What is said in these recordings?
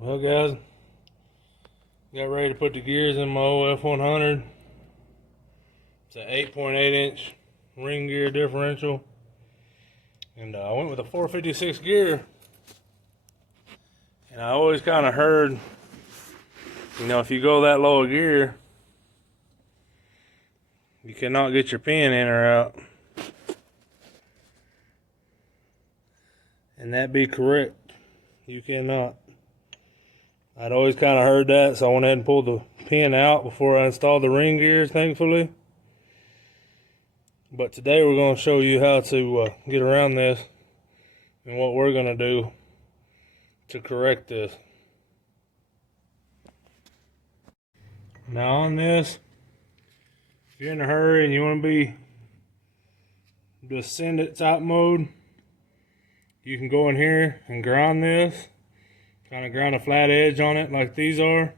Well, guys, got ready to put the gears in my old F100. It's an 8.8 inch ring gear differential, and I went with a 456 gear. And I always kind of heard, if you go that low a gear, you cannot get your pin in or out. And that be correct. You cannot. I'd always kind of heard that, so I went ahead and pulled the pin out before I installed the ring gears, thankfully. But today we're going to show you how to get around this and what we're going to do to correct this. Now on this, if you're in a hurry and you want to be just send it type mode, you can go in here and grind this. Kind of grind a flat edge on it like these are.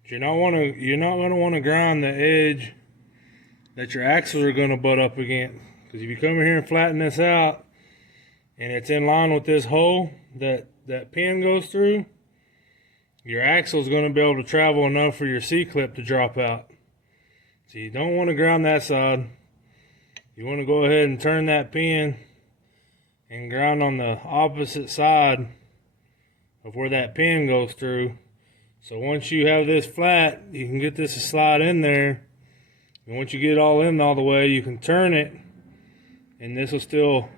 But you're not going to want to grind the edge that your axles are going to butt up against. Because if you come in here and flatten this out, and it's in line with this hole that pin goes through, your axle is going to be able to travel enough for your C-clip to drop out. So you don't want to grind that side. You want to go ahead and turn that pin and grind on the opposite side of where that pin goes through. So once you have this flat, you can get this to slide in there. And once you get it all in all the way, you can turn it, and this will still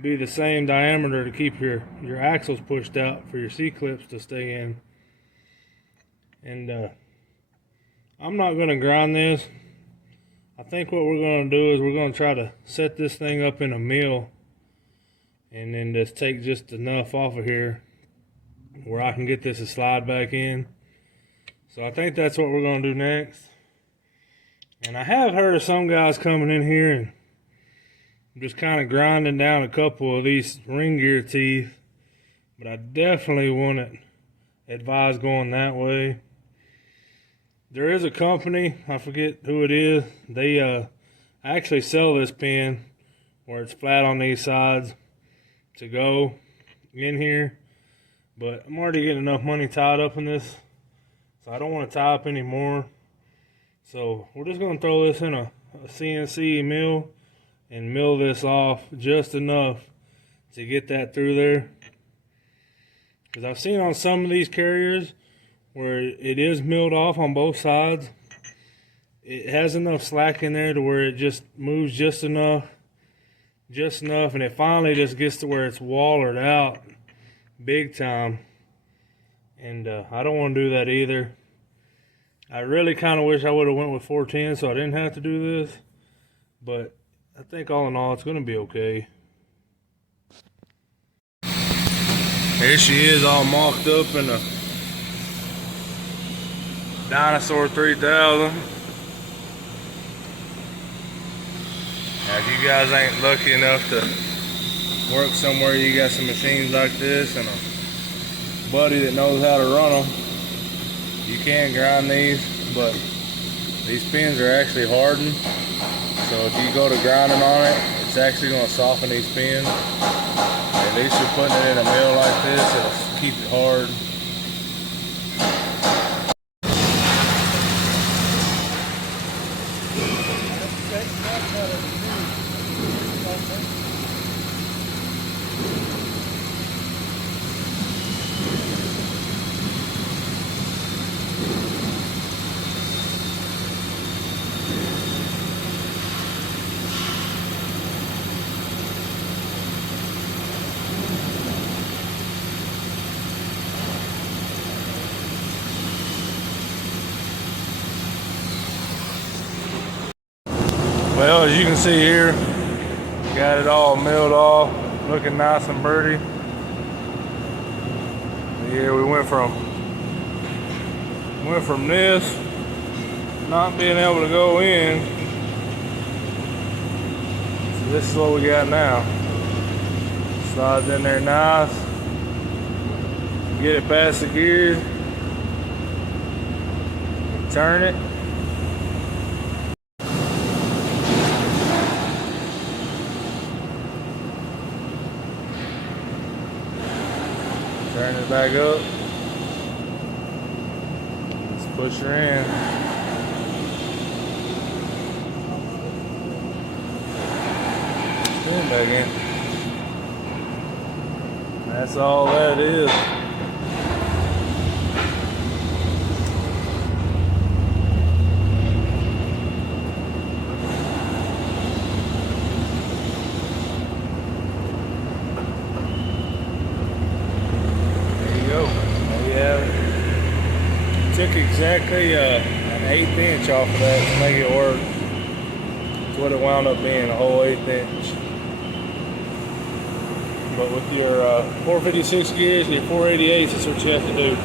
be the same diameter to keep your axles pushed out for your C-clips to stay in. And I'm not going to grind this. I think what we're going to do is we're going to try to set this thing up in a mill and then just take just enough off of here where I can get this to slide back in. So I think that's what we're going to do next. And I have heard of some guys coming in here and just kind of grinding down a couple of these ring gear teeth, but I definitely wouldn't advise going that way. There is a company, I forget who it is, they actually sell this pin where it's flat on these sides to go in here. But I'm already getting enough money tied up in this, so I don't want to tie up any more. So we're just going to throw this in a CNC mill and mill this off just enough to get that through there. Because I've seen on some of these carriers where it is milled off on both sides. It has enough slack in there to where it just moves just enough, and it finally just gets to where it's wallered out big time. And I don't want to do that either. I really kind of wish I would have went with 410 so I didn't have to do this, but I think all in all it's going to be okay. Here she is, all mocked up in a Dinosaur 3000. Now if you guys ain't lucky enough to work somewhere you got some machines like this and a buddy that knows how to run them, you can grind these, but these pins are actually hardened, so if you go to grinding on it, it's actually going to soften these pins. At least you're putting it in a mill like this, it'll keep it hard. Well, as you can see here, got it all milled off, looking nice and pretty. Yeah, we went from this not being able to go in, so this is what we got now. Slides in there nice. Get it past the gears, turn it. Turn it back up. push her in. Spin back in. That's all that is. Took exactly an 1/8 inch off of that to make it work. That's what it wound up being, a whole 1/8 inch. But with your 456 gears and your 488s, that's what you have to do.